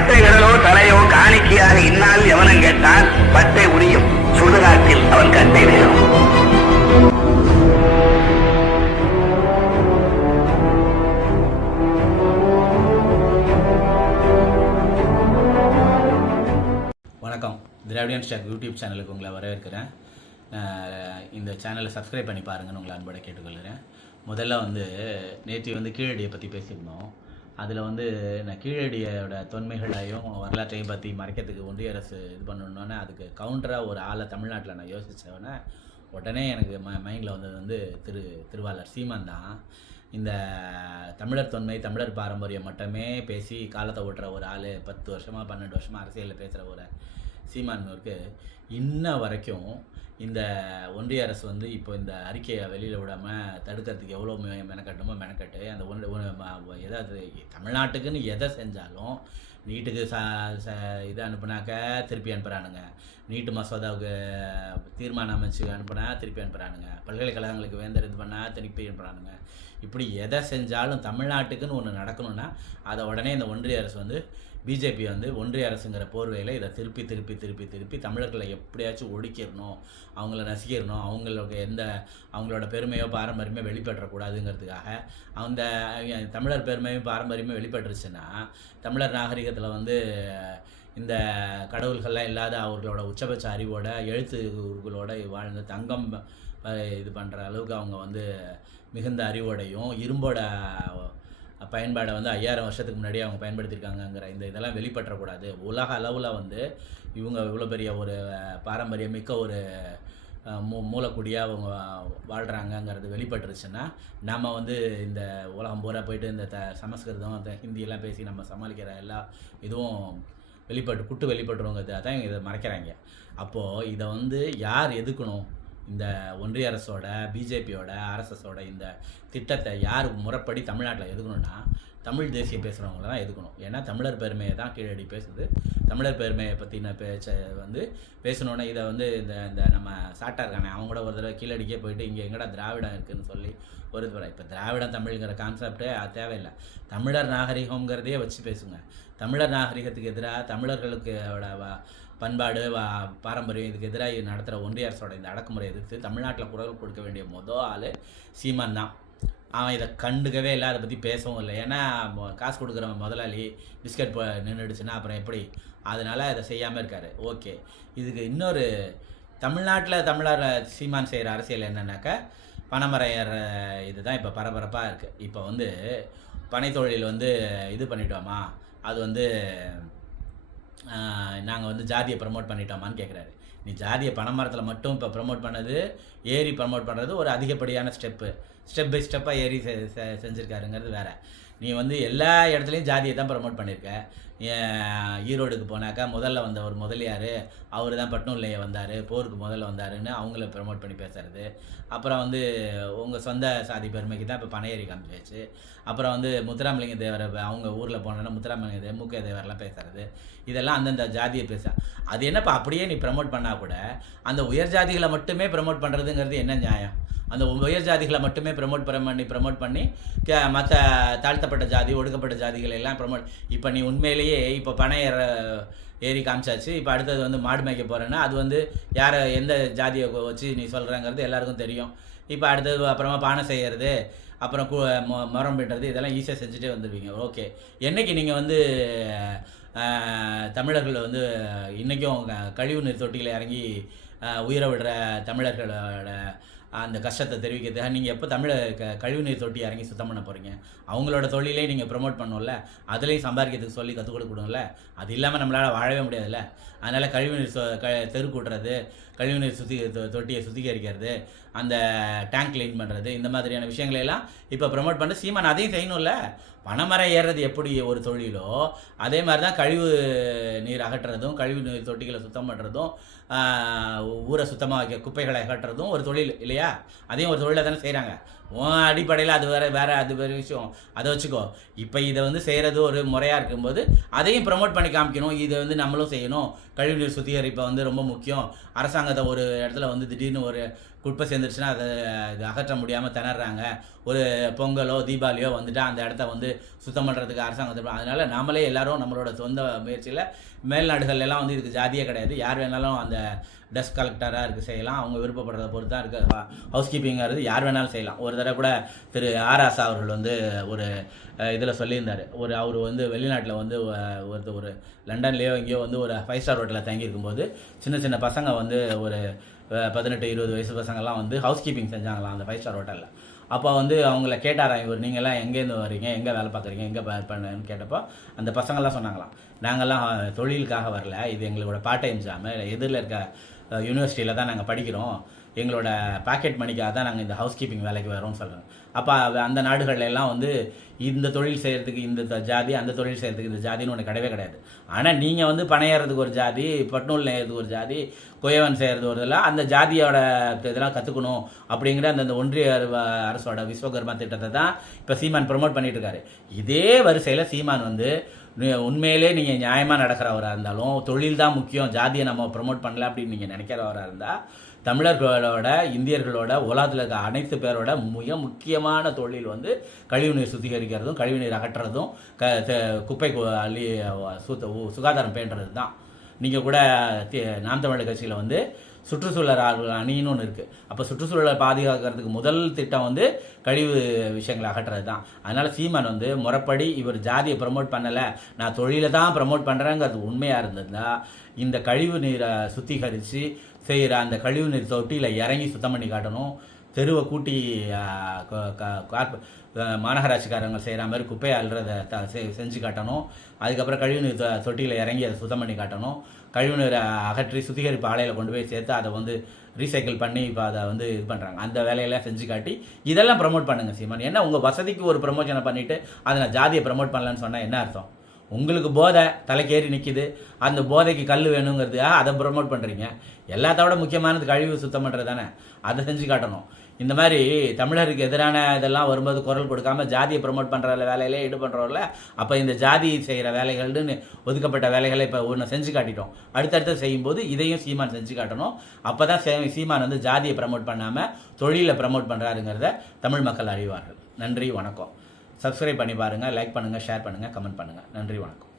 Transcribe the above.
பட்டை விரலோ தலையோ காணிக்கையாக இந்நாள் எவனும் கேட்டால் பட்டை உரியும். சுடுகாட்டில் அவன் கட்டை விழும் வணக்கம். திராவிடியன் ஸ்டாக் யூடியூப் சேனலுக்கு உங்களை வரவேற்கிறேன். இந்த சேனலை சப்ஸ்கிரைப் பண்ணி பாருங்கன்னு உங்களை அன்போட கேட்டுக்கொள்கிறேன். முதல்ல வந்து நேற்று வந்து கீழடியை பற்றி பேசியிருந்தோம். அதில் வந்து நான் கீழடியோட தொன்மைகளையும் வரலாற்றையும் பற்றி மறைக்கிறதுக்கு ஒன்றிய அரசு இது பண்ணணுன்னே அதுக்கு கவுண்டராக ஒரு ஆளை தமிழ்நாட்டில் நான் யோசித்தவொடனே உடனே எனக்கு ம மைண்டில் வந்தது வந்து திரு திருவாளர் சீமான் தான். இந்த தமிழர் தொன்மை தமிழர் பாரம்பரியம் மட்டுமே பேசி காலத்தை ஓட்டுற ஒரு ஆள் பத்து வருஷமாக பன்னெண்டு வருஷமாக அரசியலில் பேசுகிற ஒரு சீமான்வருக்கு இன்ன வரைக்கும் இந்த ஒன்றிய அரசு வந்து இப்போ இந்த அறிக்கையை வெளியில் விடாமல் தடுக்கிறதுக்கு எவ்வளோ மெனக்கட்டுமோ மெனக்கட்டு அந்த ஒன்று எதாவது தமிழ்நாட்டுக்குன்னு எதை செஞ்சாலும் நீட்டுக்கு சா ச இதை அனுப்புனாக்க திருப்பி அனுப்புகிறானுங்க நீட்டு மசோதாவுக்கு தீர்மானம் அமைச்சு அனுப்புனா திருப்பி அனுப்புகிறானுங்க பல்கலைக்கழகங்களுக்கு வேந்தர் இது பண்ணால் திருப்பி அனுப்புகிறானுங்க இப்படி எதை செஞ்சாலும் தமிழ்நாட்டுக்குன்னு ஒன்று நடக்கணும்னா அதை உடனே இந்த ஒன்றிய அரசு வந்து பிஜேபி வந்து ஒன்றிய அரசுங்கிற போர்வையில் இதை திருப்பி திருப்பி திருப்பி திருப்பி தமிழர்களை எப்படியாச்சும் ஒடுக்கிடணும் அவங்கள நசிக்கிறணும் அவங்களுக்கு எந்த அவங்களோட பெருமையோ பாரம்பரியமோ வெளிப்பற்றக்கூடாதுங்கிறதுக்காக அந்த தமிழர் பெருமையும் பாரம்பரியமும் வெளிப்பட்டுருச்சுன்னா தமிழர் நாகரிகத்தில் வந்து இந்த கடவுள்கள்லாம் இல்லாத அவர்களோட உச்சபட்ச அறிவோட எழுத்துகளோட வாழ்ந்த தங்கம் இது பண்ணுற அளவுக்கு அவங்க வந்து மிகுந்த அறிவோடையும் இரும்போட பயன்பாடை வந்து ஐயாயிரம் வருஷத்துக்கு முன்னாடியே அவங்க பயன்படுத்தியிருக்காங்கங்கிற இந்த இதெல்லாம் வெளிப்பற்றக்கூடாது. உலக அளவில் வந்து இவங்க இவ்வளோ பெரிய ஒரு பாரம்பரியம் மிக்க ஒரு மூ மூலக்குடியாக அவங்க வாழ்கிறாங்கங்கிறது வெளிப்பட்டுருச்சுன்னா நம்ம வந்து இந்த உலகம் பூரா போயிட்டு இந்த த சமஸ்கிருதம் இந்த ஹிந்தியெல்லாம் பேசி நம்ம சமாளிக்கிற எல்லா இதுவும் வெளிப்பட்டு குட்டு வெளிப்பட்டுருவங்க அதான் இதை மறைக்கிறாங்க. அப்போது இதை வந்து யார் எதுக்கணும்? இந்த ஒன்றிய அரசோட பிஜேபியோட ஆர்எஸ்எஸோட இந்த திட்டத்தை யார் முறைப்படி தமிழ்நாட்டில் எதுக்கணும்னா தமிழ் தேசிய பேசுகிறவங்கள தான் எதுக்கணும். ஏன்னா தமிழர் பெருமையை தான் கீழடி பேசுது. தமிழர் பெருமையை பற்றின பேச்சை வந்து பேசணுன்னா இதை வந்து இந்த இந்த நம்ம சாட்டா இருக்கானே அவங்க கூட ஒரு தடவை கீழடிக்கே போயிட்டு இங்கே எங்கடா திராவிடம் இருக்குன்னு சொல்லி ஒரு தடவை. இப்போ திராவிடம் தமிழ்ங்கிற கான்செப்டே அது தேவையில்லை. தமிழர் நாகரிகங்கிறதையே வச்சு பேசுங்க. தமிழர் நாகரிகத்துக்கு எதிராக தமிழர்களுக்கு பண்பாடு பாரம்பரியம் இதுக்கு எதிராக நடத்துகிற ஒன்றிய அரசோட இந்த அடக்குமுறை எதிர்த்து தமிழ்நாட்டில் குரல் கொடுக்க வேண்டிய மொதல் ஆள் சீமான் தான். அவன் இதை கண்டுக்கவே இல்லை அதை பற்றி பேசவும் இல்லை. ஏன்னா காசு கொடுக்குறவன் முதலாளி பிஸ்கட் போ நின்றுடுச்சுன்னா அப்புறம் எப்படி? அதனால் அதை செய்யாமல் இருக்கார். ஓகே. இதுக்கு இன்னொரு தமிழ்நாட்டில் தமிழர் சீமான் செய்கிற அரசியல் என்னன்னாக்கா பணமரையர் இதுதான் இப்போ பரபரப்பாக இருக்குது இப்போ வந்து பனைத்தொழில் வந்து இது பண்ணிட்டோமா? அது வந்து நாங்கள் வந்து ஜாதியை ப்ரமோட் பண்ணிட்டோமான்னு கேட்குறாரு நீ ஜாதியை பனைமரத்தில் மட்டும் இப்போ ப்ரமோட் பண்ணது ஏறி ப்ரமோட் பண்ணுறது ஒரு அதிகப்படியான ஸ்டெப்பு ஸ்டெப் பை ஸ்டெப்பாக ஏறி செ செஞ்சுருக்காருங்கிறது வேறு. நீ வந்து எல்லா இடத்துலையும் ஜாதியை தான் ப்ரமோட் பண்ணியிருக்க ஈரோடுக்கு போனாக்கா முதல்ல வந்தவர் முதலியார் அவர் தான் பட்னூர்லேயே வந்தார் போருக்கு முதல்ல வந்தாருன்னு அவங்கள ப்ரமோட் பண்ணி பேசுறது. அப்புறம் வந்து உங்கள் சொந்த சாதி பெருமைக்கு தான் இப்போ பனையேறி காமிச்சாச்சு அப்புறம் வந்து முத்துராமலிங்க தேவரை அவங்க ஊரில் போனோன்னா முத்துராமலிங்க தேவர் முக்கிய தேவரெலாம் பேசுறது. இதெல்லாம் அந்தந்த ஜாதியை பேச. அது என்னப்பா அப்படியே நீ ப்ரமோட் பண்ணால் கூட அந்த உயர் ஜாதிகளை மட்டுமே ப்ரமோட் பண்ணுறதுங்கிறது என்ன நியாயம்? அந்த உயர் ஜாதிகளை மட்டுமே ப்ரமோட் பண்ணி ப்ரமோட் பண்ணி மற்ற தாழ்த்தப்பட்ட ஜாதி ஒடுக்கப்பட்ட ஜாதிகளை எல்லாம் ப்ரமோட் இப்போ நீ உண்மையிலேயே இப்போ பனையர் ஏறி காமிச்சாச்சு. இப்போ அடுத்தது வந்து மாடு மேய்க்க போகிறேன்னா அது வந்து யாரை எந்த ஜாதியை வச்சு நீ சொல்கிறாங்கிறது எல்லாருக்கும் தெரியும். இப்போ அடுத்தது அப்புறமா பானை செய்கிறது அப்புறம் கு மொ- மரம் பின்னுறது இதெல்லாம் ஈஸியாக செஞ்சுட்டே வந்துடுவீங்க ஓகே. என்னைக்கு நீங்கள் வந்து தமிழர்களை தமிழர்கள் வந்து இன்றைக்கும் கழிவு நீர் தொட்டியில் இறங்கி உயிரை விடுற தமிழர்களோட அந்த கஷ்டத்தை தெரிவிக்கிறதுக்காக நீங்கள் எப்போ தமிழை க கழிவுநீர் தொட்டி இறங்கி சுத்தம் பண்ண போகிறீங்க அவங்களோட தொழிலே நீங்கள் ப்ரொமோட் பண்ணணும்ல அதுலேயும் சம்பாதிக்கிறதுக்கு சொல்லி கற்றுக் கொடுக்கணும்ல அது இல்லாமல் நம்மளால் வாழவே முடியாதுல்ல? அதனால் கழிவுநீர் சொ க தெரு கூட்டுறது கழிவுநீர் சுத்தி தொட்டியை சுத்திகரிக்கிறது அந்த டேங்க் க்ளீன் பண்ணுறது இந்த மாதிரியான விஷயங்களை எல்லாம் இப்போ ப்ரமோட் பண்ண சீமான் அதையும் செய்யணும்ல. பனைமரம் ஏறுறது எப்படி ஒரு தொழிலோ அதே மாதிரி தான் கழிவு நீர் அகற்றுறதும் கழிவு நீர் தொட்டிகளை சுத்தம் பண்ணுறதும் ஊரை சுத்தமாக வைக்க குப்பைகளை அகற்றுறதும் ஒரு தொழில் இல்லையா? அதையும் ஒரு தொழிலை தானே செய்கிறாங்க உன் அடிப்படையில் அது வேற வேறு அது வேற விஷயம். அதை வச்சுக்கோ. இப்போ இதை வந்து செய்கிறது ஒரு முறையாக இருக்கும்போது அதையும் ப்ரமோட் பண்ணி காமிக்கணும். இதை வந்து நம்மளும் செய்யணும். கழிவுநீர் சுத்திகரிப்பை வந்து ரொம்ப முக்கியம். அரசாங்கத்தை ஒரு இடத்துல வந்து திடீர்னு ஒரு குப்பை சேர்ந்துருச்சுன்னா அதை இது அகற்ற முடியாமல் திணறாங்க. ஒரு பொங்கலோ தீபாவளியோ வந்துட்டால் அந்த இடத்த வந்து சுத்தம் பண்ணுறதுக்கு அரசாங்கத்தை அதனால நாமளே எல்லாரும் நம்மளோட சொந்த முயற்சியில் மேல்நாடுகள்ல எல்லாம் வந்து இதுக்கு ஜாதியே கிடையாது. யார் வேணாலும் அந்த டஸ்ட் கலெக்டராக இருக்குது செய்யலாம். அவங்க விருப்பப்படுறத பொறுத்து தான் இருக்குது ஹவுஸ் கீப்பிங்கிறது யார் வேணாலும் செய்யலாம். ஒரு தடவை கூட திரு ஆராசா அவர்கள் வந்து ஒரு இதில் சொல்லியிருந்தார். ஒரு அவர் வந்து வெளிநாட்டில் வந்து ஒருத்தர் ஒரு லண்டன்லேயோ எங்கேயோ வந்து ஒரு ஃபைவ் ஸ்டார் ஹோட்டலில் தங்கியிருக்கும்போது சின்ன சின்ன பசங்க வந்து ஒரு பதினெட்டு இருபது வயசு பசங்கள்லாம் வந்து ஹவுஸ் கீப்பிங் செஞ்சாங்களாம் அந்த ஃபைவ் ஸ்டார் ஹோட்டலில் அப்போ வந்து அவங்கள கேட்டாராம் இவர் நீங்கள்லாம் எங்கேருந்து வரீங்க எங்கே வேலை பார்க்குறீங்க? எங்கே பண்ணுன்னு கேட்டப்போ அந்த பசங்கள்லாம் சொன்னாங்களாம். நாங்கள்லாம் தொழிலுக்காக வரல. இது எங்களோட பார்ட் டைம் ஜாமு எதிரில் இருக்க யூனிவர்சிட்டியில் தான் நாங்கள் படிக்கிறோம். எங்களோட பாக்கெட் மணிக்காக தான் நாங்கள் இந்த ஹவுஸ் கீப்பிங் வேலைக்கு வரோம்னு சொல்கிறோம் அப்போ அந்த நாடுகள்லாம் வந்து இந்த தொழில் செய்கிறதுக்கு இந்த ஜாதி அந்த தொழில் செய்கிறதுக்கு இந்த ஜாதின்னு ஒன்று கிடையவே கிடையாது. ஆனால் நீங்கள் வந்து பணையறதுக்கு ஒரு ஜாதி பட்னூல் நெய்யறதுக்கு ஒரு ஜாதி குயவன் செய்கிறது ஒரு இதெல்லாம் அந்த ஜாதியோட இதெல்லாம் கற்றுக்கணும் அப்படிங்கிற அந்த ஒன்றிய அரசோட விஸ்வகர்மா திட்டத்தை தான் இப்போ சீமான் ப்ரமோட் பண்ணிட்டு இருக்காரு. இதே வரிசையில் சீமான் வந்து உண்மையிலே நீங்கள் நியாயமாக நடக்கிறவராக இருந்தாலும் தொழில் தான் முக்கியம் ஜாதியை நம்ம ப்ரமோட் பண்ணல அப்படின்னு நீங்கள் நினைக்கிறவராக இருந்தால் தமிழர்களோட இந்தியர்களோட உலகத்தில் இருக்க அனைத்து பேரோட மிக முக்கியமான தொழில் வந்து கழிவுநீர் சுத்திகரிக்கிறதும் கழிவுநீர் அகற்றுறதும் க குப்பை அள்ளி சுத்த உ- சுகாதாரம் பேன்றது தான் நீங்கள் கூட நாம் தமிழர் கட்சியில் வந்து சுற்றுச்சூழல் அணின்னு ஒன்று இருக்குது அப்போ சுற்றுச்சூழலை பாதுகாக்கிறதுக்கு முதல் திட்டம் வந்து கழிவு விஷயங்களை அகற்றுறது தான். அதனால் சீமான் வந்து முறைப்படி இவர் ஜாதியை ப்ரமோட் பண்ணலை நான் தொழிலை தான் ப்ரமோட் பண்ணுறேங்கிறது உண்மையாக இருந்ததுன்னா இந்த கழிவு நீரை சுத்திகரித்து செய்கிற அந்த கழிவு நீர் தொட்டியில் இறங்கி சுத்தம் பண்ணி காட்டணும். தெருவை கூட்டி கார்ப மாநகராட்சிக்காரங்க செய்கிற மாதிரி குப்பையை அல்றதை செ- செஞ்சு காட்டணும். அதுக்கப்புறம் கழிவுநீர் நீர் தொட்டியில் இறங்கி அதை சுத்தம் பண்ணி காட்டணும். கழிவுநீரை அகற்றி சுத்திகரிப்பு ஆலையில் கொண்டு போய் சேர்த்து அதை வந்து ரீசைக்கிள் பண்ணி இப்போ அதை வந்து இது பண்ணுறாங்க அந்த வேலையெல்லாம் செஞ்சு காட்டி இதெல்லாம் ப்ரமோட் பண்ணுங்கள் சீமான். என்ன உங்கள் வசதிக்கு ஒரு ப்ரமோஷனை பண்ணிவிட்டு அதை நான் ஜாதியை ப்ரமோட் பண்ணலன்னு சொன்னால் என்ன அர்த்தம்? உங்களுக்கு போதை தலைக்கேறி நிற்கிது அந்த போதைக்கு கல் வேணுங்கிறது அதை ப்ரமோட் பண்ணுறீங்க எல்லாத்தோட முக்கியமானது கழிவு சுத்தம் பண்ணுறது தானே அதை செஞ்சு காட்டணும். இந்த மாதிரி தமிழருக்கு எதிரான இதெல்லாம் வரும்போது குரல் கொடுக்காம ஜாதியை ப்ரமோட் பண்ணுற வேலையிலே ஈடுபடுறோம்ல அப்போ இந்த ஜாதி செய்கிற வேலைகள்னு ஒதுக்கப்பட்ட வேலைகளை இப்போ ஒன்று செஞ்சு காட்டிட்டோம். அடுத்தடுத்து செய்யும்போது இதையும் சீமான் செஞ்சு காட்டணும். அப்போ தான் சீமான் வந்து ஜாதியை ப்ரமோட் பண்ணாமல் தொழிலை ப்ரமோட் பண்ணுறாருங்கிறத தமிழ் மக்கள் அறிவார்கள். நன்றி வணக்கம். சப்ஸ்கிரைப் பண்ணி பாருங்கள் லைக் பண்ணுங்கள் ஷேர் பண்ணுங்கள் கமெண்ட் பண்ணுங்கள் நன்றி வணக்கம்.